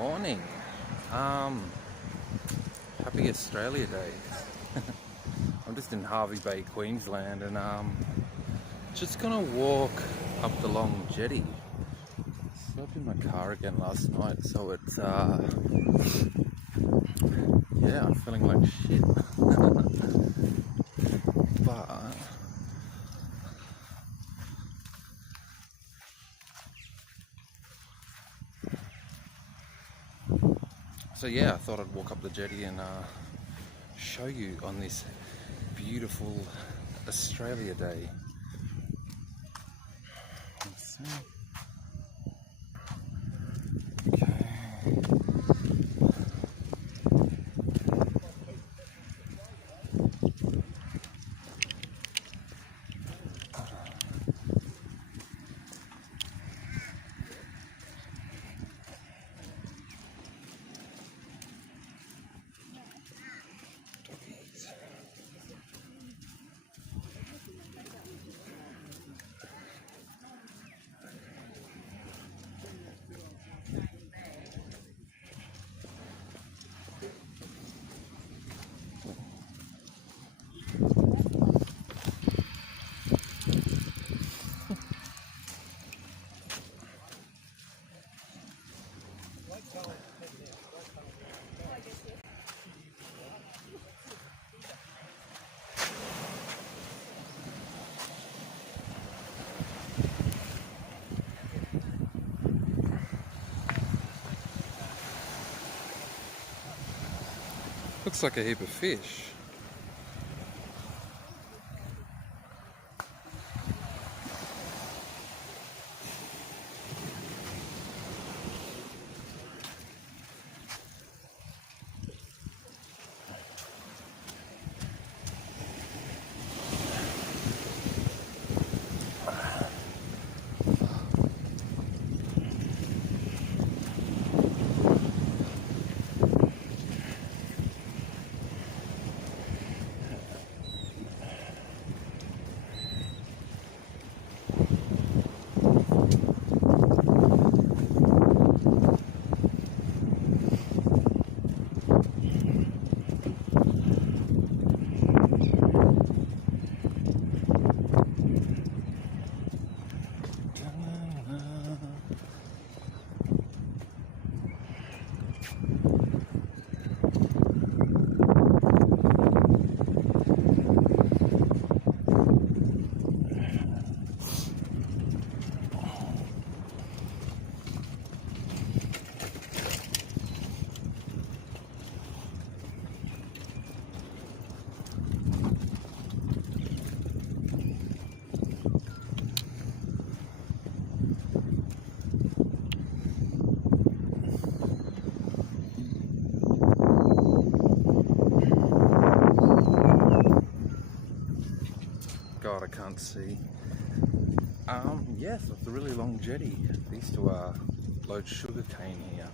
morning. Happy Australia Day. I'm just in Hervey Bay, Queensland, and just gonna walk up the long jetty. Slept in my car again last night, so it's yeah, I'm feeling like shit. But so yeah, I thought I'd walk up the jetty and show you on this beautiful Australia Day. Let's see. Okay. Looks like a heap of fish. God, I can't see. Yes, it's a really long jetty. They used to load sugar cane here.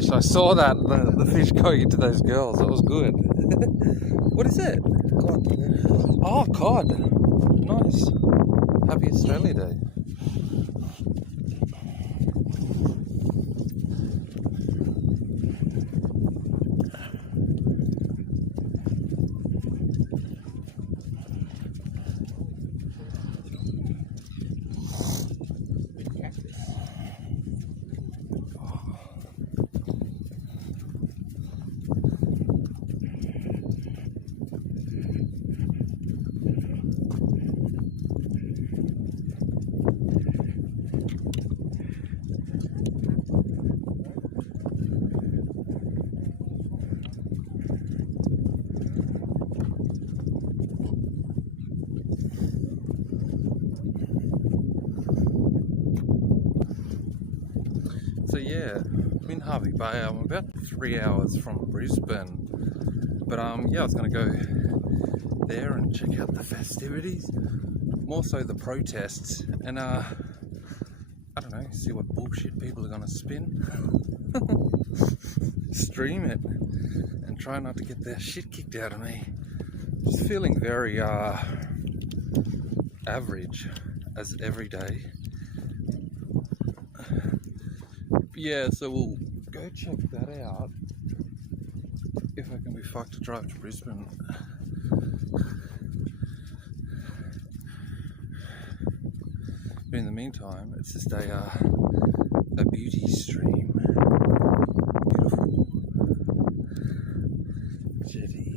fish. I saw that, the fish going into those girls. That was good. What is it? Cod. Oh, cod. Nice. Happy Australia Day. So yeah, I'm in Hervey Bay. I'm about 3 hours from Brisbane, but yeah, I was going to go there and check out the festivities, more so the protests, and I don't know, see what bullshit people are going to spin, stream it, and try not to get their shit kicked out of me. Just feeling very average as every day. Yeah, so we'll go check that out if I can be fucked to drive to Brisbane. But in the meantime, it's just a beauty stream. Beautiful jetty.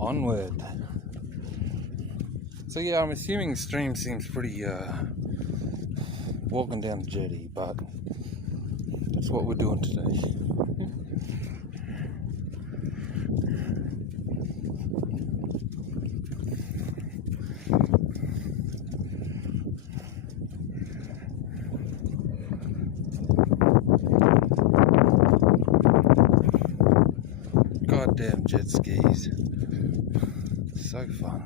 Onward. So yeah, I'm assuming the stream seems pretty walking down the jetty, but that's what we're doing today. Goddamn jet skis. So fun.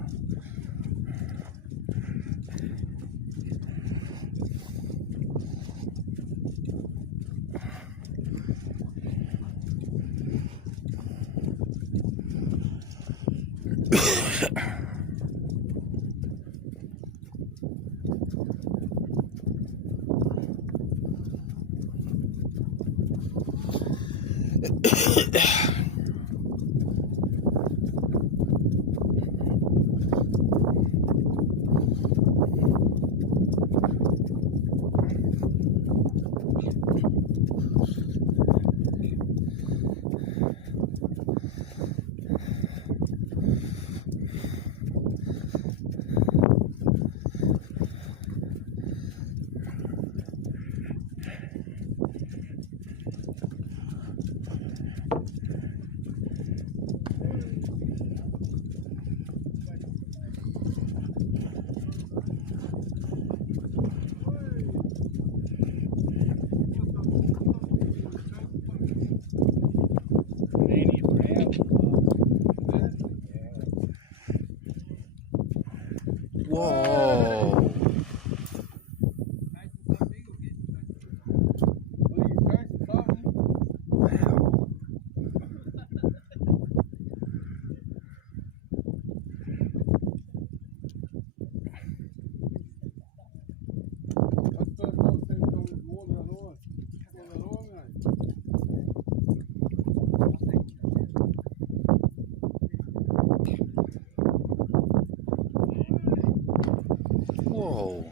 Whoa. Wow. Whoa.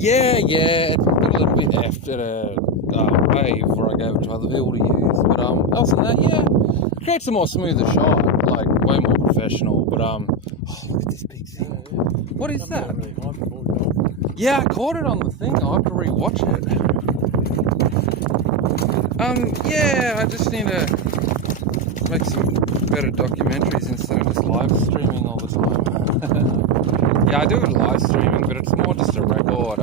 Yeah, it's got a little bit effed at a wave where I gave it to other people to use. But other than that, yeah, it creates a more smoother shot, like way more professional. But oh, look at this big thing. What is that? Yeah, I caught it on the thing. I'll have to rewatch it. Yeah, I just need to make some better documentaries instead of just live streaming all the time. Yeah, I do it live streaming, but it's more just a record,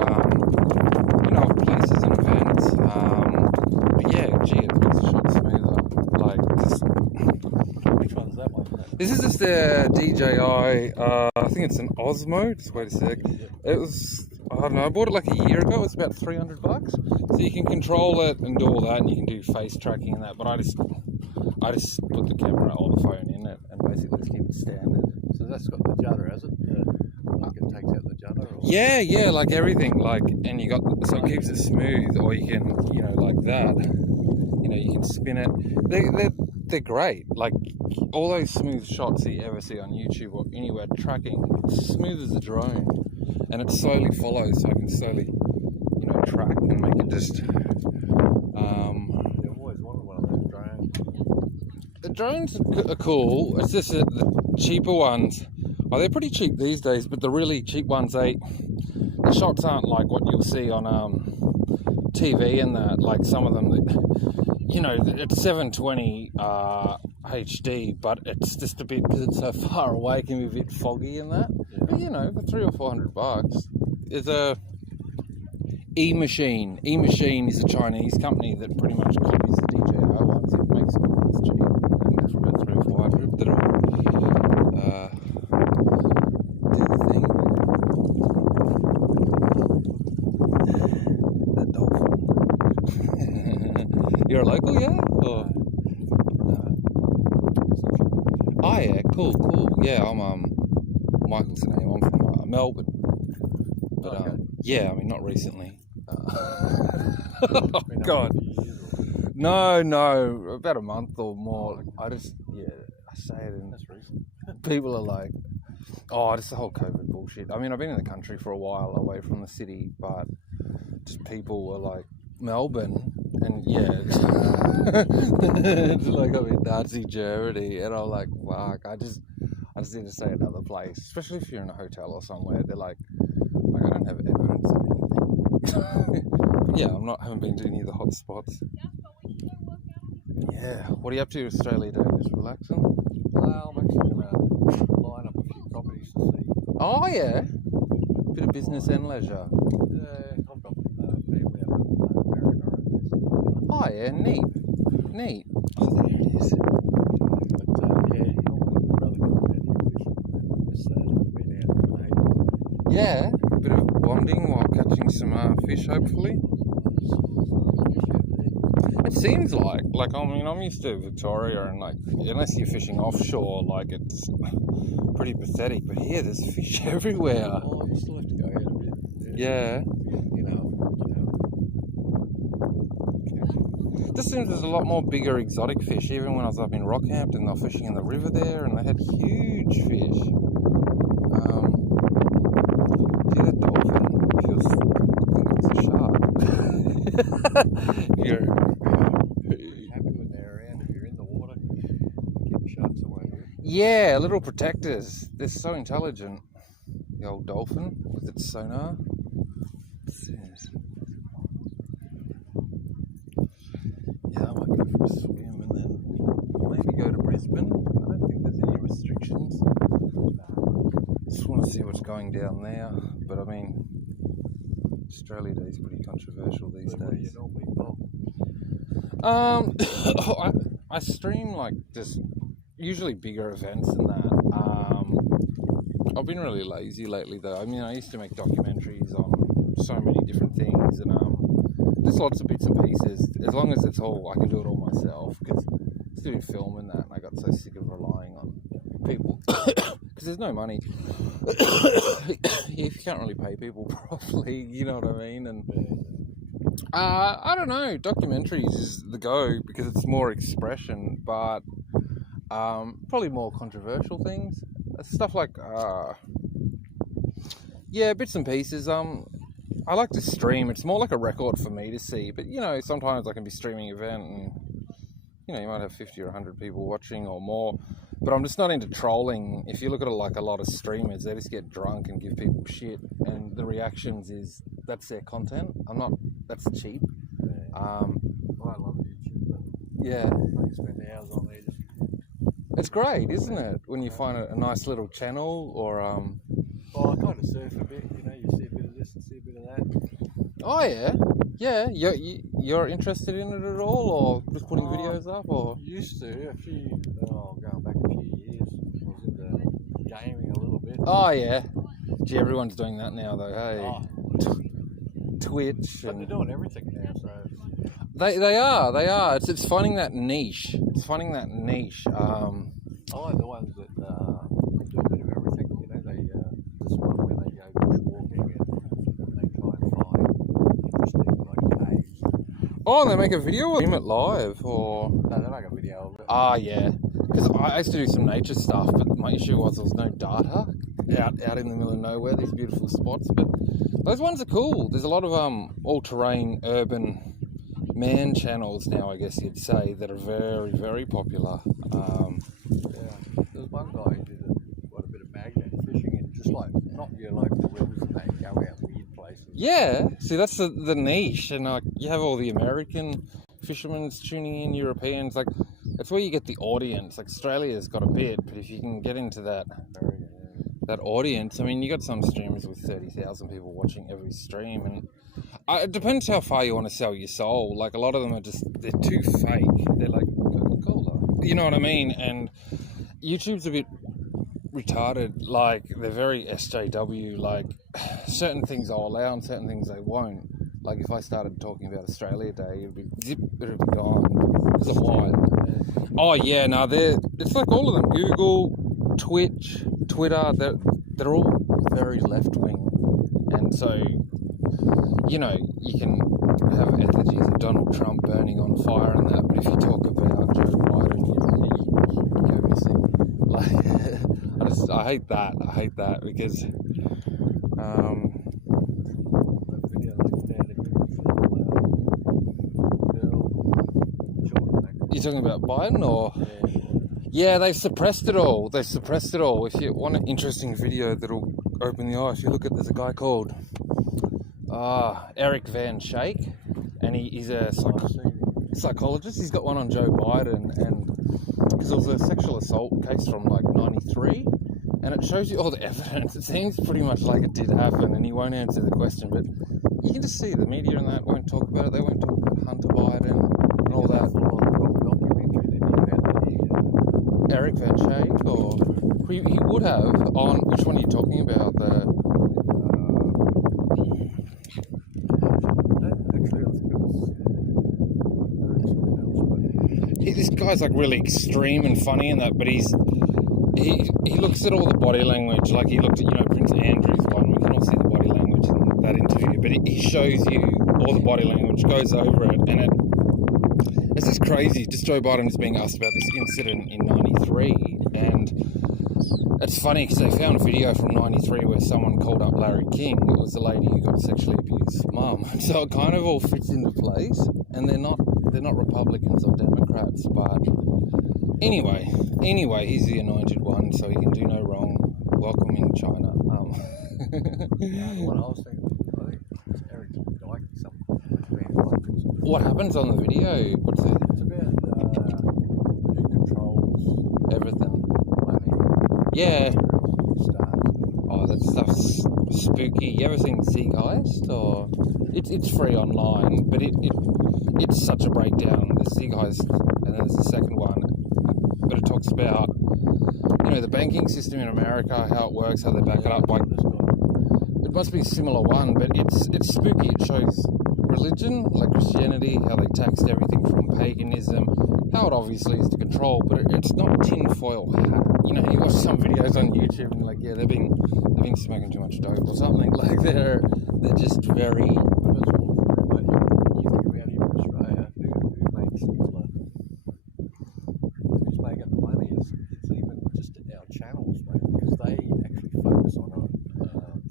you know, of places and events. But yeah, gee, it makes the shot smoother. Like, just... Which one's that one? This is just a DJI, I think it's an Osmo. Just wait a sec. It was, I don't know, I bought it like a year ago. It's about $300. So you can control it and do all that, and you can do face tracking and that. But I just put the camera or the phone in it and basically just keep it standard. So that's got the judder, has it? Like it takes out the judder? Or? Yeah, like everything, like, and you got, so it keeps it smooth, or you can, you know, like that, you know, you can spin it. They're great. Like, all those smooth shots that you ever see on YouTube or anywhere tracking, it's smooth as a drone, and it slowly follows, so I can slowly, you know, track and make it just, I've always wanted one of those drones. The drones are cool. It's just that the cheaper ones, oh, they're pretty cheap these days, but the really cheap ones, the shots aren't like what you'll see on TV and that. Like some of them, that, you know, it's 720 HD, but it's just a bit, because it's so far away, it can be a bit foggy and that. Yeah. But you know, for $300 or $400, there's a E-Machine. E-Machine is a Chinese company that pretty much copies the DJI ones. It makes them cheap. I think for about $300 or $400. That'll do the thing. That dolphin. You're a local, yeah? Or? No. Oh yeah, cool. Yeah, I'm Michael's the name. I'm from Melbourne. But okay. Yeah, I mean not recently. Oh God. No, about a month or more. I say it and That's recent. people are like, Oh, just the whole COVID bullshit. I mean, I've been in the country for a while, away from the city, but just people were like, Melbourne, and yeah, it's like I'm in Nazi Germany, and I'm like, fuck, I just need to stay another place, especially if you're in a hotel or somewhere. They're like I don't have evidence of anything. But yeah, haven't been to any of the hot spots. Yeah, what are you up to Australia Day? Just relaxing? I'm actually going to line up a few properties to see. Oh yeah, bit of business and leisure. I've got family up in America. Oh yeah, neat. Oh, there it is. But yeah, normally brother got plenty of fishing. Just been out for ages. Yeah, a bit of bonding while catching some fish, hopefully. It seems like I mean, I'm used to Victoria, and like unless you're fishing offshore, like it's pretty pathetic. But here, there's fish everywhere. Oh, you still have to go out a bit. Yeah. Just seems there's a lot more bigger exotic fish. Even when I was up in Rockhampton, they were fishing in the river there, and they had huge fish. See that dolphin? Feels, I think it's a shark. You're happy when they're around. If you're in the water, keep the sharks away. Yeah, little protectors. They're so intelligent. The old dolphin with its sonar. Yeah, I might go for a swim and then maybe go to Brisbane. I don't think there's any restrictions. Just want to see what's going down there. But I mean, Australia Day is pretty controversial these days. I stream like just usually bigger events than that. I've been really lazy lately though. I mean, I used to make documentaries on so many different things, and just lots of bits and pieces. As long as it's all, I can do it all myself. Because I was doing film and that, and I got so sick of relying on people because there's no money. If you can't really pay people properly, you know what I mean. And I don't know, documentaries is the go because it's more expression, but probably more controversial things, stuff like bits and pieces. I like to stream. It's more like a record for me to see, but you know, sometimes I can be streaming an event and you know, you might have 50 or 100 people watching or more, but I'm just not into trolling. If you look at it like a lot of streamers, they just get drunk and give people shit, and the reactions is that's their content. That's cheap. I love YouTube, but yeah, I spend hours on there. It's great, isn't it? When you find a nice little channel or Well, I kind of surf a bit, you know, you see a bit of this and see a bit of that. Oh yeah. You're interested in it at all, or just putting videos up, or? Used to, going back a few years, I was into gaming a little bit. Oh yeah. Gee, everyone's doing that now though, hey? Twitch. But they're doing everything now, so... They are. It's finding that niche. I like the ones that do a bit of everything. You know, this one where they go bushwalking and they try and find interesting like caves. Oh, and they make a video or stream it live, or? No, they make a video of it. Ah, yeah. Because I used to do some nature stuff, but my issue was there was no data out in the middle of nowhere. These beautiful spots, but those ones are cool. There's a lot of all-terrain urban man channels now, I guess you'd say, that are very, very popular. There's one guy who did quite a bit of magnet fishing, and just like not your local rivers, and they go out weird places. Yeah, see, that's the niche, and you have all the American fishermen tuning in, Europeans, like that's where you get the audience. Like Australia's got a bit, but if you can get into that audience, I mean, you got some streamers with 30,000 people watching every stream, and it depends how far you want to sell your soul. Like a lot of them they're too fake. They're like Coca-Cola, you know what I mean? And YouTube's a bit retarded. Like they're very SJW. Like certain things I'll allow and certain things they won't. Like if I started talking about Australia Day, it'd be gone because of why. Oh yeah, no, it's like all of them. Google, Twitch, Twitter. They're all very left wing, and so. You know, you can have effigies of Donald Trump burning on fire and that, but if you talk about Joe Biden, you go missing. Like, I hate that because The video like that, it was girl, short, you're talking about Biden or? yeah, Yeah, they've suppressed it all. If you want an interesting video that'll open the eyes, you look at, there's a guy called Eric Van Shake, and he's a psychologist. He's got one on Joe Biden, and because it was a sexual assault case from like '93, and it shows you all the evidence. It seems pretty much like it did happen, and he won't answer the question, but you can just see the media and that won't talk about it. They won't talk about Hunter Biden and all that. Eric Van Shake, or he would have on, which one are you talking about? This guy's like really extreme and funny in that, but he looks at all the body language, like he looked at, Prince Andrew's one. We can all see the body language in that interview, but he shows you all the body language, goes over it, and it's just crazy. Just Joe Biden is being asked about this incident in '93, and it's funny because they found a video from '93 where someone called up Larry King. It was the lady who got sexually abused mum. So it kind of all fits into place, and they're not Republicans or Democrats, but anyway, he's the anointed one, so he can do no wrong. Welcome in China. What I was thinking, I think Eric Dyke something. What happens on the video? What's it? It's about who controls Everything. money, Yeah. stars. Oh, that stuff's spooky. You ever seen Zeitgeist? Or it's free online, but it's such a breakdown. The Zeitgeist, and then there's the second one, but it talks about the banking system in America, how it works, how they back it up. Like, it must be a similar one, but it's spooky. It shows religion, like Christianity, how they taxed everything from paganism, how it obviously is to control, but it's not tinfoil hat. You watch some videos on YouTube and like, yeah, they've been smoking too much dope or something. Like they're just very. You think about even Australia, who makes who's making the money? It's even just our channels, mate, because they actually focus on a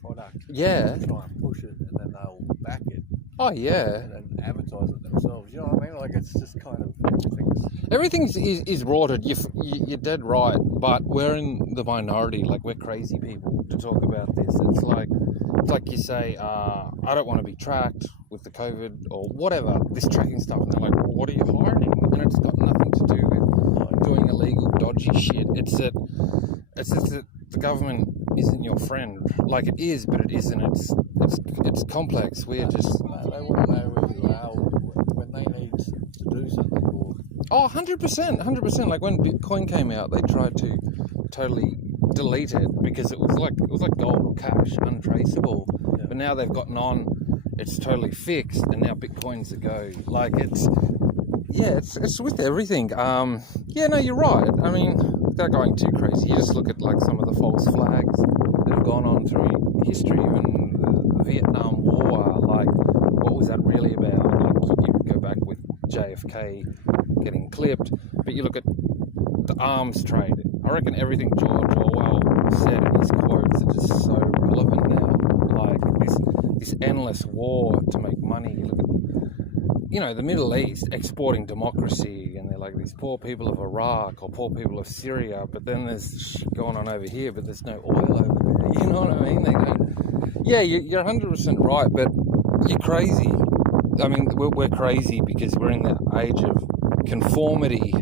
product. Yeah. To try and push it, and then they'll back it. Oh yeah. And then advertise it themselves. You know what I mean? Like it's just kind of Everything is rorted. You're dead right, but we're in the minority. Like we're crazy people to talk about this. It's like you say, I don't want to be tracked with the COVID or whatever, this tracking stuff, and they're like, well, what are you hiding? And it's got nothing to do with doing illegal, dodgy shit. It's just that the government isn't your friend. Like it is, but it isn't. It's complex. We're just. They want to know where you are when they need to do something. Oh, 100%. Like when Bitcoin came out, they tried to totally delete it because it was like gold or cash, untraceable. Yeah. But now they've gotten on, it's totally fixed, and now Bitcoin's the go. Like it's with everything. Yeah, no, you're right. I mean, without going too crazy, you just look at like some of the false flags that have gone on through history, even the Vietnam War. Like, what was that really about? Like, you could go back with JFK getting clipped, but you look at the arms trade. I reckon everything George Orwell said in his quotes are just so relevant now. Like this endless war to make money. You look at, the Middle East exporting democracy, and they're like these poor people of Iraq or poor people of Syria, but then there's shit going on over here, but there's no oil over there. You know what I mean? They don't. Yeah, you're 100% right, but you're crazy. I mean, we're crazy because we're in the age of conformity,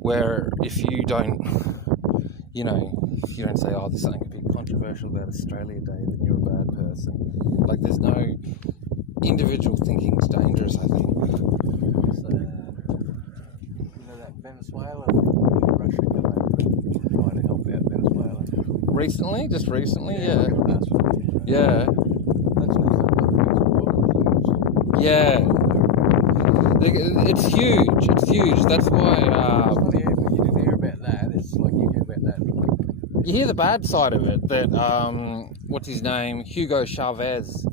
where if you don't say, oh, there's something a bit controversial about Australia Day, then you're a bad person. Like, there's no individual thinking's dangerous, I think. So, that Venezuela, Russia trying to help out Venezuela. Just recently, yeah. Yeah. That's Yeah. It's huge. That's why. It's funny, you didn't hear about that. It's like you hear about that. You hear the bad side of it. That what's his name? Hugo Chavez.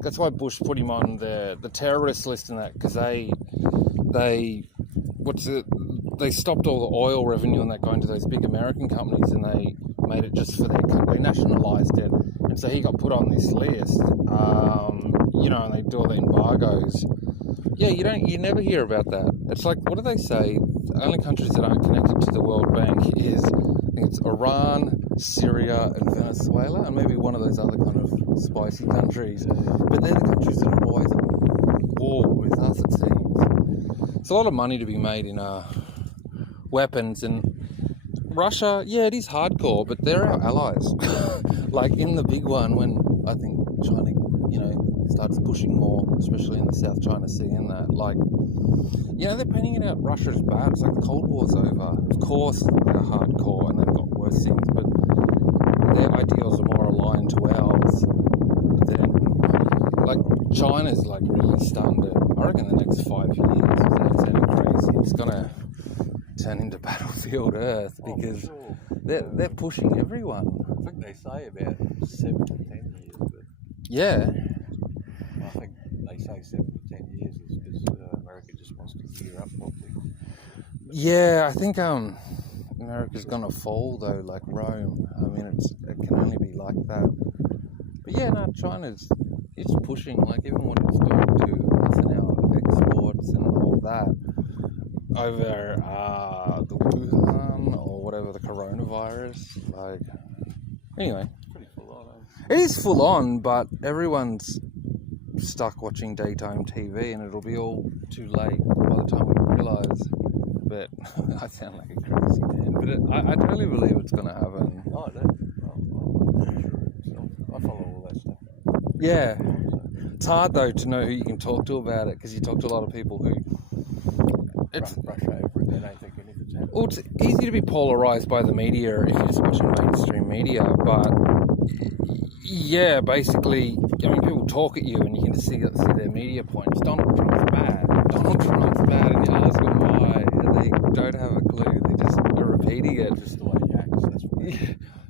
That's why Bush put him on the terrorist list and that, because they stopped all the oil revenue and that going to those big American companies, and they made it just for their country, nationalised it, and so he got put on this list. And they do all the embargoes. Yeah, you never hear about that. It's like, what do they say? The only countries that aren't connected to the World Bank is, I think it's Iran, Syria, and Venezuela, and maybe one of those other kind of spicy countries. But they're the countries that are always at war with us, it seems. It's a lot of money to be made in weapons, and Russia, yeah, it is hardcore, but they're our allies. Like in the big one, when I think China, starts pushing more, especially in the South China Sea and that, they're painting it out Russia as bad. It's like the Cold War's over. Of course they're hardcore and they've got worse things, but their ideals are more aligned to ours. Then, China's really stunned it. I reckon the next 5 years, without sounding crazy, it's gonna turn into battlefield Earth, because they're pushing everyone. I think they say about 7 to 10 years, but yeah. I think they say 7 to 10 years is because America just wants to gear up properly. Yeah, I think America's gonna fall though, like Rome. I mean, it can only be like that. But yeah, no, China's pushing, even what it's doing to us and our exports and all that over the Wuhan or whatever, the coronavirus. Anyway, It's pretty full on. Eh? it is full on, but everyone's stuck watching daytime TV, and it'll be all too late by the time we realise. But I sound like a crazy man, but I totally believe it's going to happen. Oh, I do. I'm sure. I follow all that stuff. Yeah, it's hard though to know who you can talk to about it, because you talk to a lot of people who Brush over it. They don't think anything's happening. Well, it's easy to be polarised by the media if you're just watching mainstream media, but yeah, basically, people talk at you and you can just see their media points. Donald Trump's bad, and you ask them why, and they don't have a clue, they just are repeating it. Just the way he acts, that's what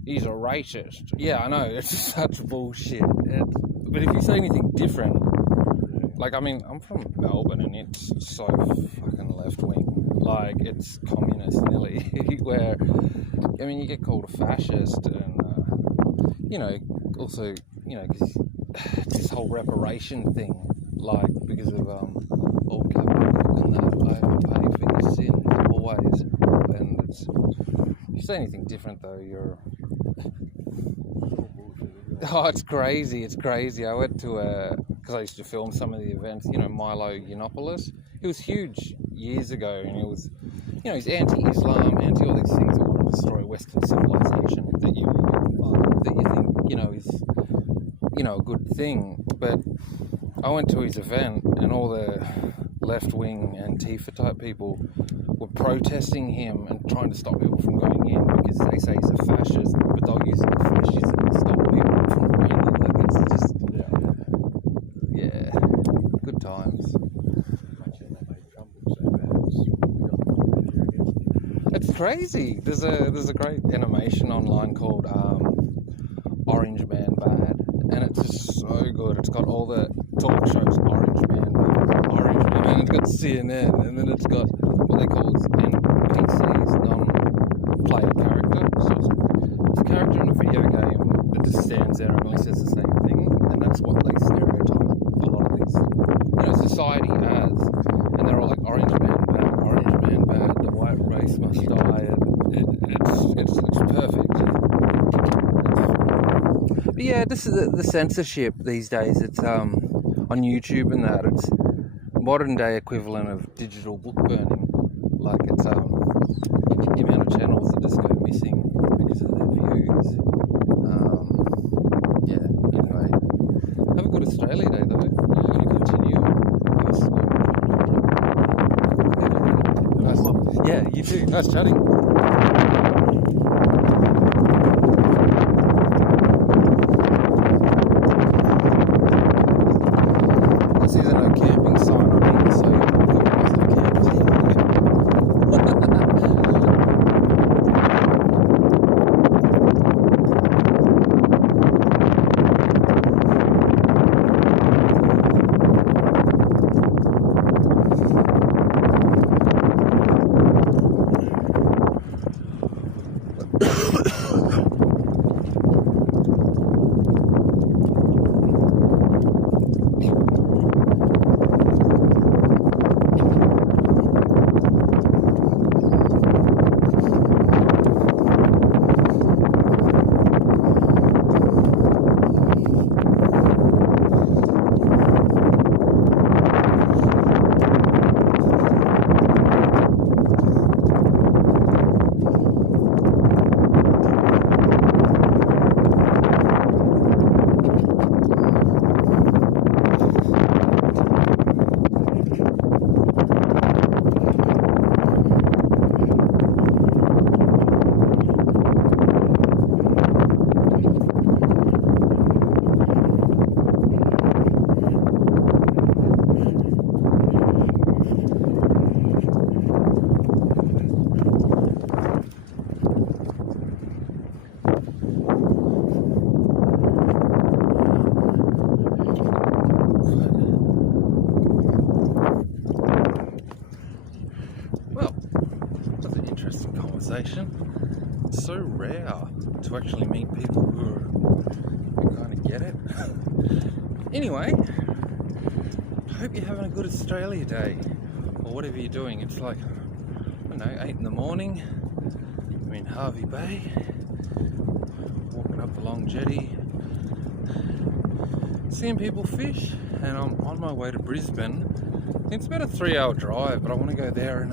He's a racist. Yeah, I know, it's such bullshit. But if you say anything different, I'm from Melbourne, and it's so fucking left-wing. It's communist nearly, where, you get called a fascist, and, also, because this whole reparation thing, because of old capital and that, I have to pay for your sins, always. And if you say anything different, though, you're... Oh, it's crazy. I went to because I used to film some of the events, Milo Yiannopoulos. He was huge years ago, and he was, he's anti-Islam, anti all these things that want to destroy Western civilization that you think, is, a good thing. But I went to his event, and all the left-wing Antifa type people were protesting him and trying to stop people from going in, because they say he's a fascist, but they'll use fascism to stop people from going in. It's just, yeah, good times. It's crazy. There's a great animation online called Orange Man Bad, and it's just so good. It's got all the talk shows, Orange Man Bad, and it's got CNN, and then it's got what they call NPCs, non-player character. So it's a character in a video game that just stands there and only says the same thing, and that's what they stereotype a lot of these, society as. And they're all like, Orange Man Bad, the white race must die. It's perfect. But yeah, this is the censorship these days. It's on YouTube and that. It's modern day equivalent of digital book burning. It's the amount of channels that just go missing because of their views. Anyway, have a good Australia Day though. You're going to continue. Nice. Yeah, you too. Nice chatting. I see the no camping sign on here, so you must have camped. conversation. It's so rare to actually meet people who kind of get it. Anyway, I hope you're having a good Australia Day, or whatever you're doing. It's like, I don't know, 8 in the morning. I'm in Hervey Bay, walking up the long jetty, seeing people fish, and I'm on my way to Brisbane. It's about a 3-hour drive, but I want to go there and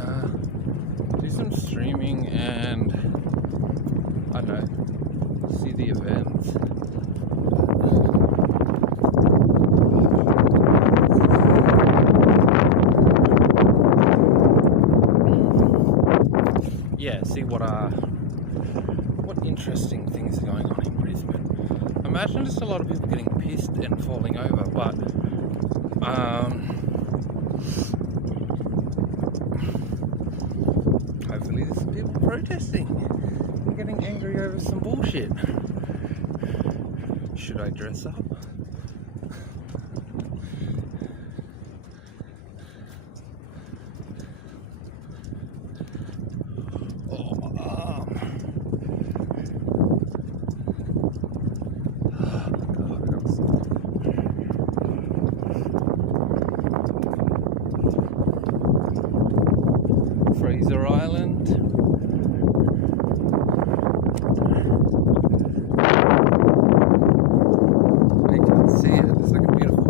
do some streaming and, I don't know, see the events. Yeah, see what interesting things are going on in Brisbane. I imagine just a lot of people getting pissed and falling over, but hopefully there's some people protesting and getting angry over some bullshit. Should I dress up? Oh, my arm. Fraser Island. I can't see it. It's like a beautiful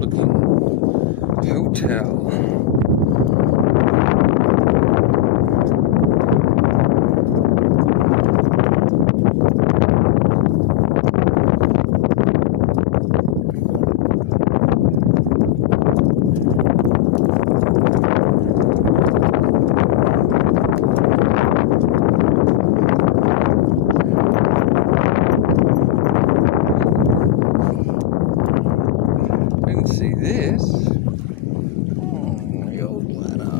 looking hotel. See this? Oh, the old ladder.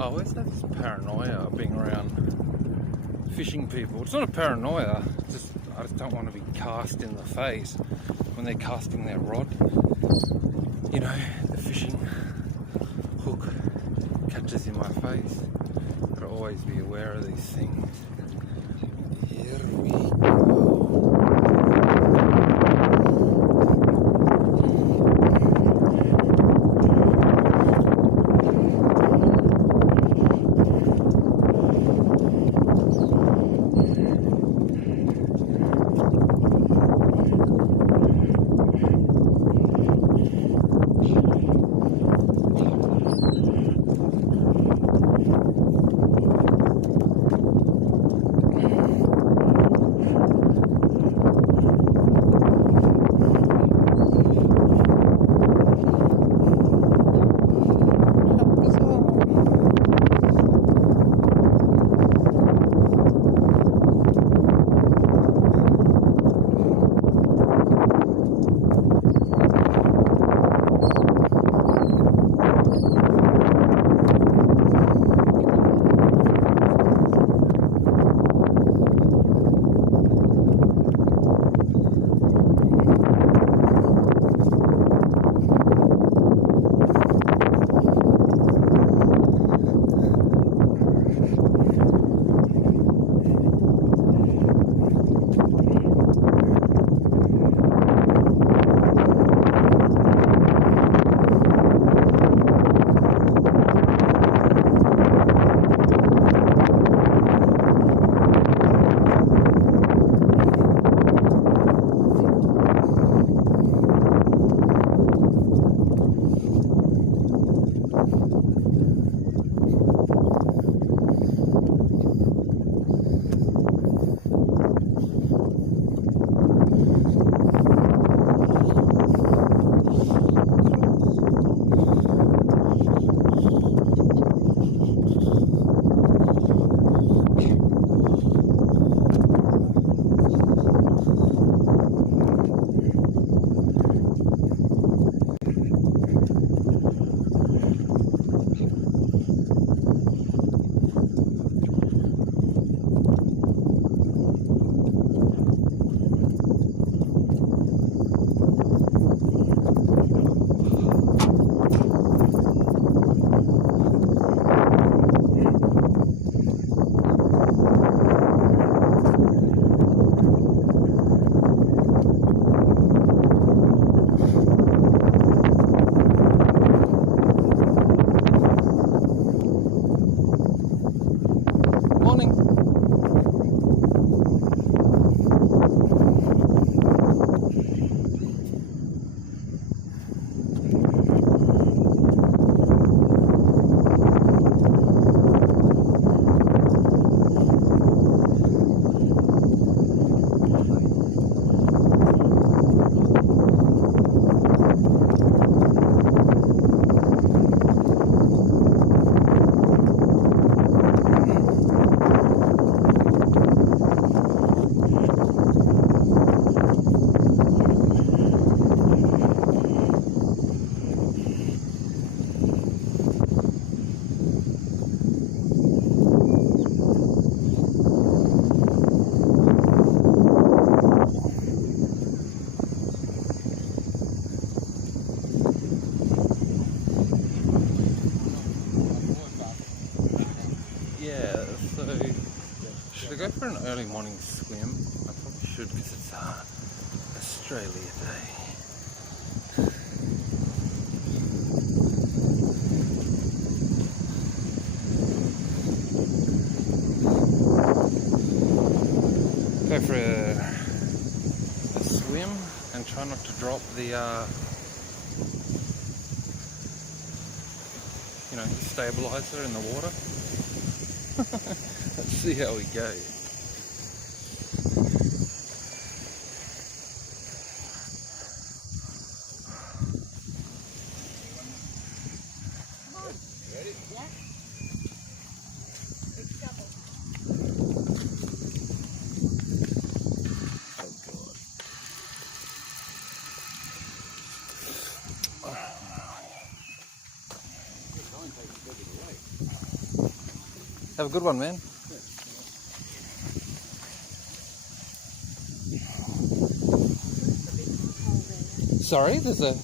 I always have this paranoia being around fishing people. It's not a paranoia, I just don't want to be cast in the face when they're casting their rod. You know, the fishing hook catches in my face. Gotta always be aware of these things. Here we go. for an early morning swim. I probably should because it's Australia Day. Go for a swim and try not to drop the stabilizer in the water. Let's see how we go. Ready? Yeah. Big trouble. Have a good one, man. Sorry, there's a...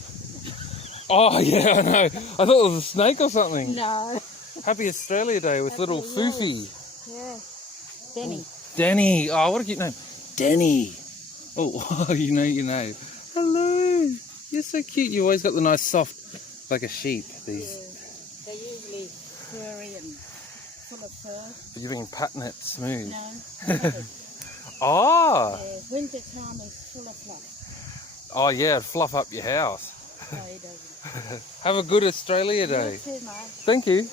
Oh, yeah, I know. I thought it was a snake or something. No. Happy Australia Day with little Foofy. Yeah. Denny. Denny. Oh, what a cute name. Denny. Oh, you know. Hello. You're so cute. You always got the nice soft, like a sheep. These. Yeah. They're usually furry and full of fur. But you've been patting it smooth. No. Oh. Yeah. Winter time is full of fluff. Oh, yeah. Fluff up your house. No, he doesn't. Have a good Australia Day. You too, mate. Thank you.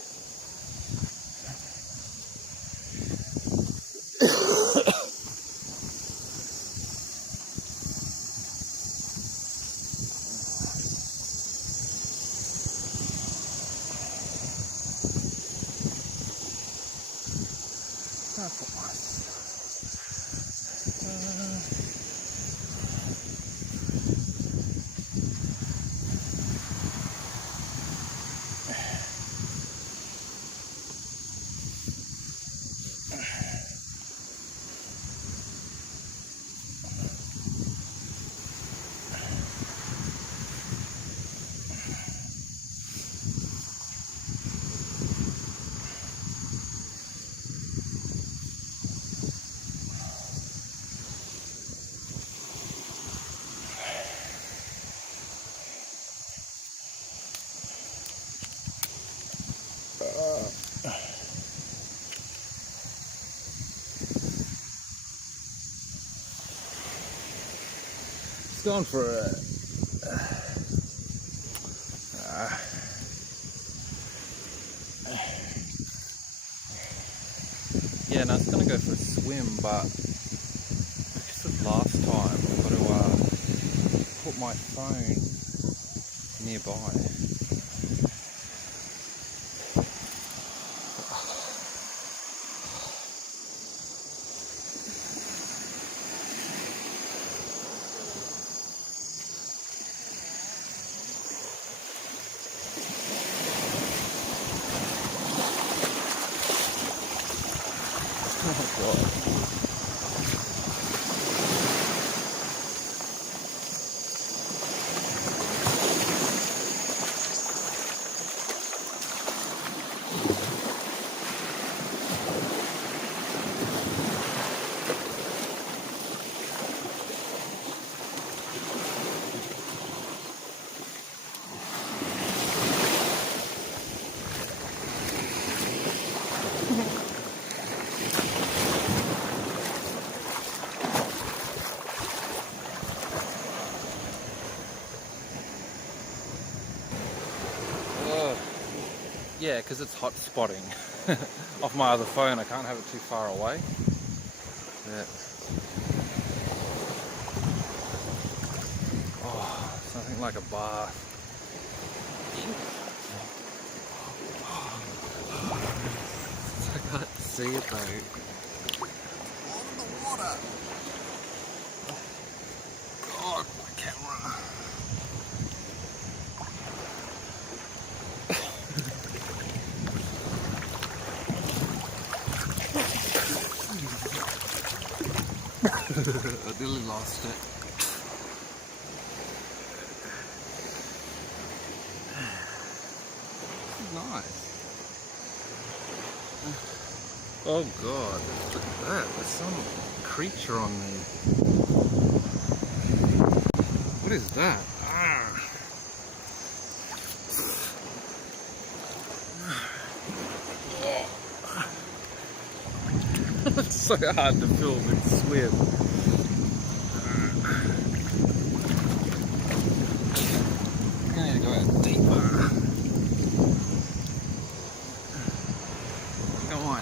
It's going for a... yeah, no, it's going to go for a swim, but because of last time, I've got to put my phone nearby. Oh God. Yeah, because it's hot spotting off my other phone. I can't have it too far away. Yeah. Oh, something like a bath. I can't see it though. Oh, the water! God, my camera. I nearly lost it. Nice. Oh god, look at that. There's some creature on me. What is that? Ah. It's so hard to film and swim. I need to go out deeper. Come on.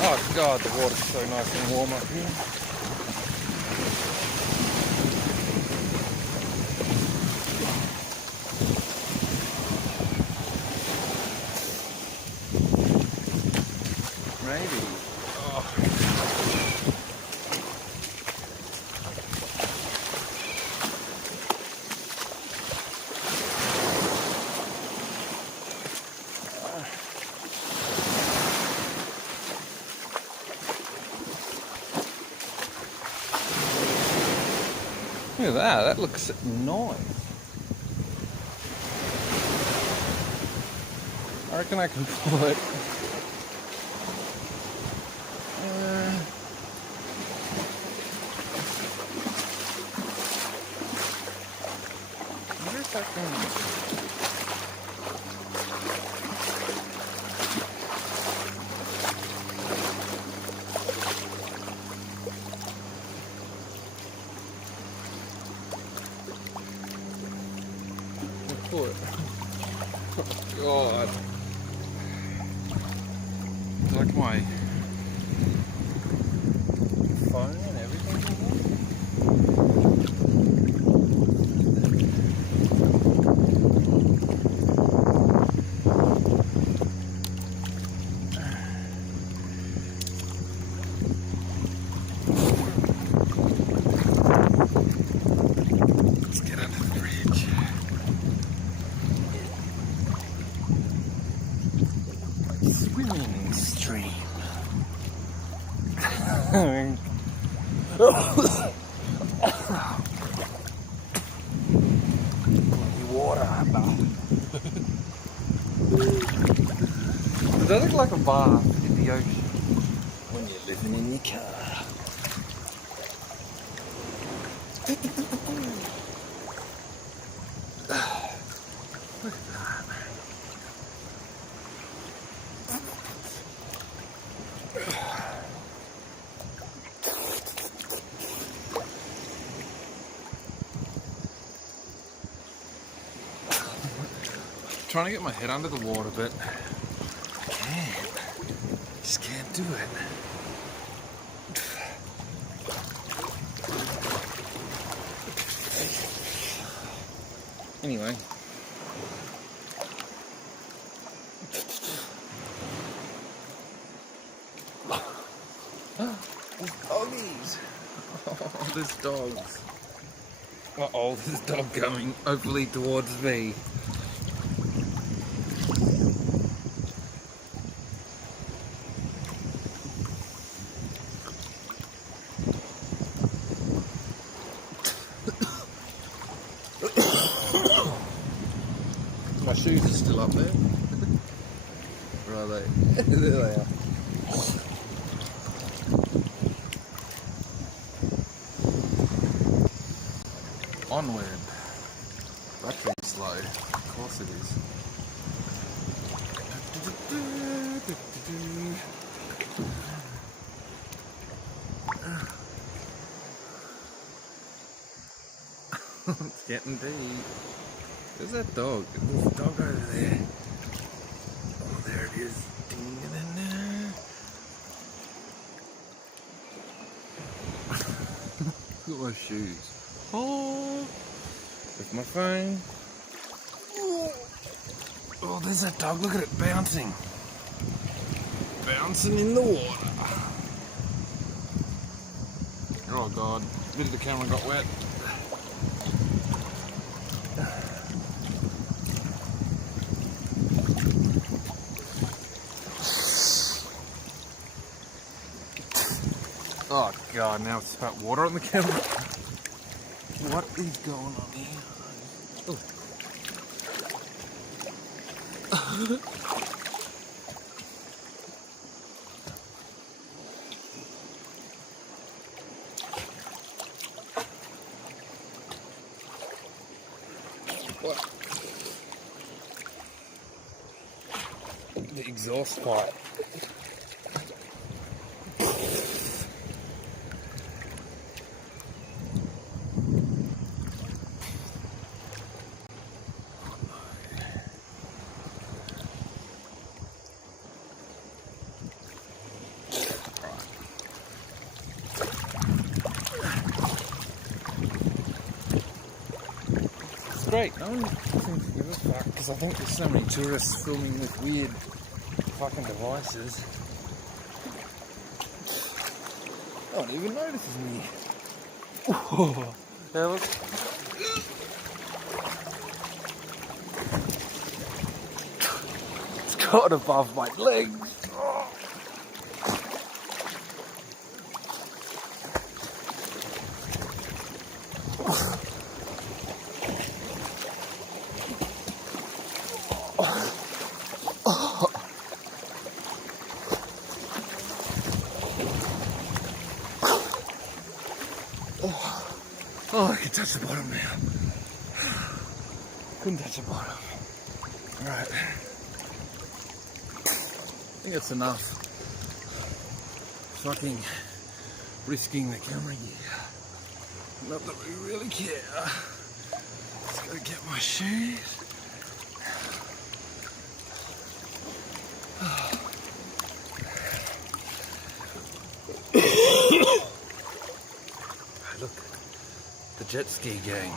Oh god, the water's so nice and warm up here. Maybe. Oh. Look at that, that looks nice. I reckon I can pull it. I wonder if I can. Pull it. Oh god. It's like my phone and everything. Let's get under the bridge. Swimming stream. Bloody water. Does that look like a bath in the ocean when you're living in your car? Look at that. Trying to get my head under the water, but I can't. Just can't do it. Anyway. There's doggies. Oh, there's dogs. Uh-oh, there's a dog going, hopefully towards me. My shoes are still up there. Where are they? There they are. Onward. Battery's slow. Of course it is. It's getting deep. There's that dog. There's a dog over there. Oh, there it is. Ding-a-ding-a. Look at my shoes. Oh, with my phone. Oh, there's that dog. Look at it bouncing. Bouncing in the water. Oh god, a bit of the camera got wet. Oh god, now it's about water on the camera. What is going on here? Oh. What? The exhaust pipe. Great, no one seems to give a fuck because I think there's so many tourists filming with weird fucking devices. No one even notices me. Oh, that was... It's got above my legs. Oh. Oh, I can touch the bottom now. Couldn't touch the bottom. Alright. I think that's enough. Fucking risking the camera gear. Not that we really care. Just gotta get my shoes. Look, the jet ski gang.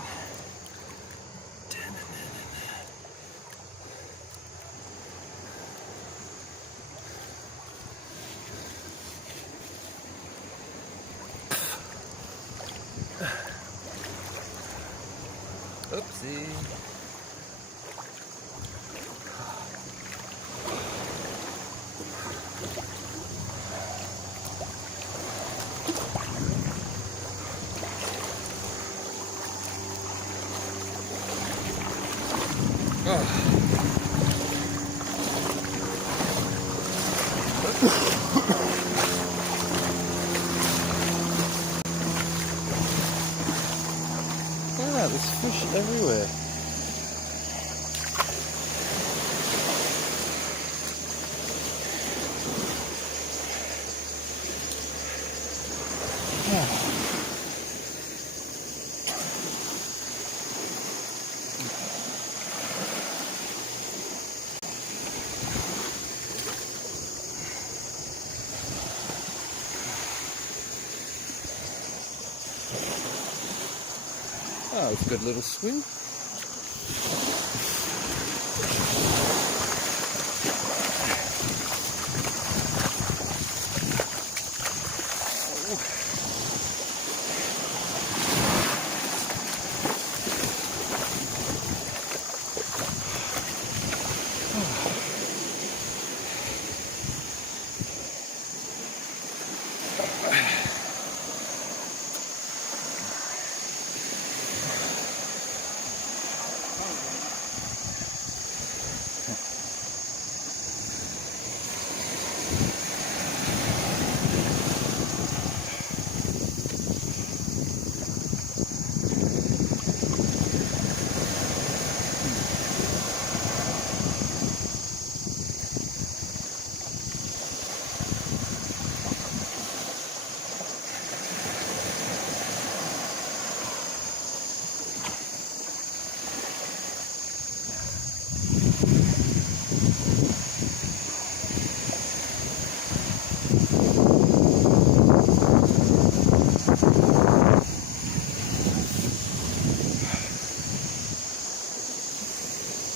Oopsie. Yeah, there's fish everywhere. Oh, it's a good little swim.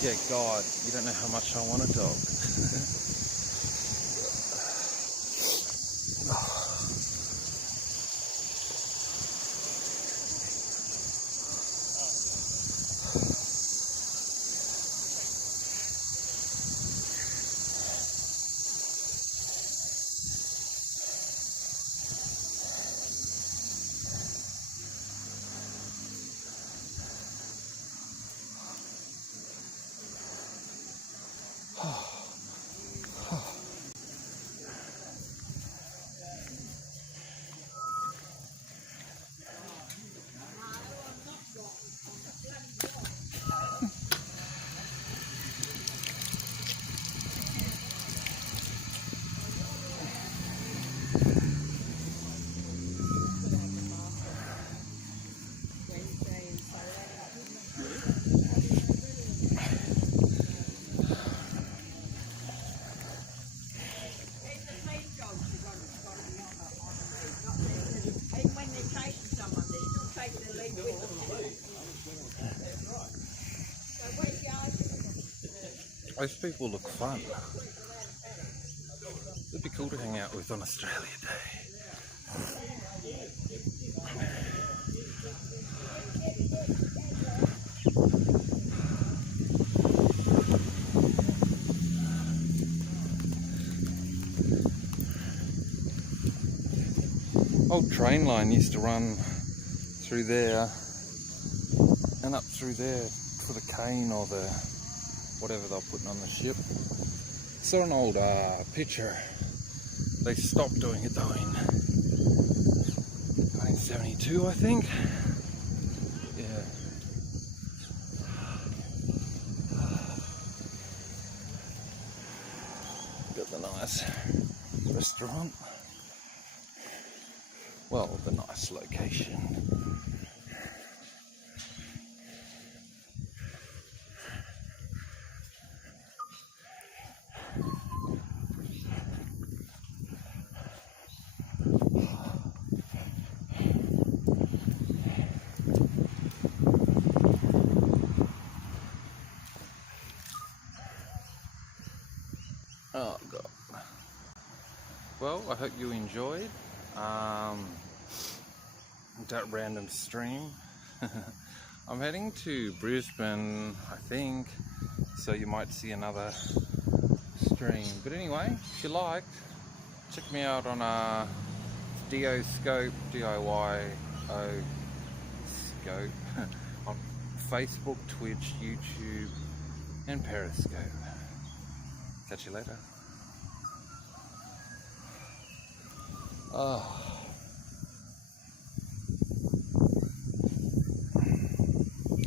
Yeah, God, you don't know how much I want a dog. Those people look fun. They'd be cool to hang out with on Australia Day. Old train line used to run through there and up through there for the cane or the whatever they're putting on the ship. Saw an old picture. They stopped doing it though in 1972, I think. Yeah. Got the nice restaurant. Well, the nice location. Oh God. Well, I hope you enjoyed that random stream. I'm heading to Brisbane, I think, so you might see another stream. But anyway, if you liked, check me out on Dioscope, D-I-Y-O Scope, on Facebook, Twitch, YouTube, and Periscope. Catch you later. Oh.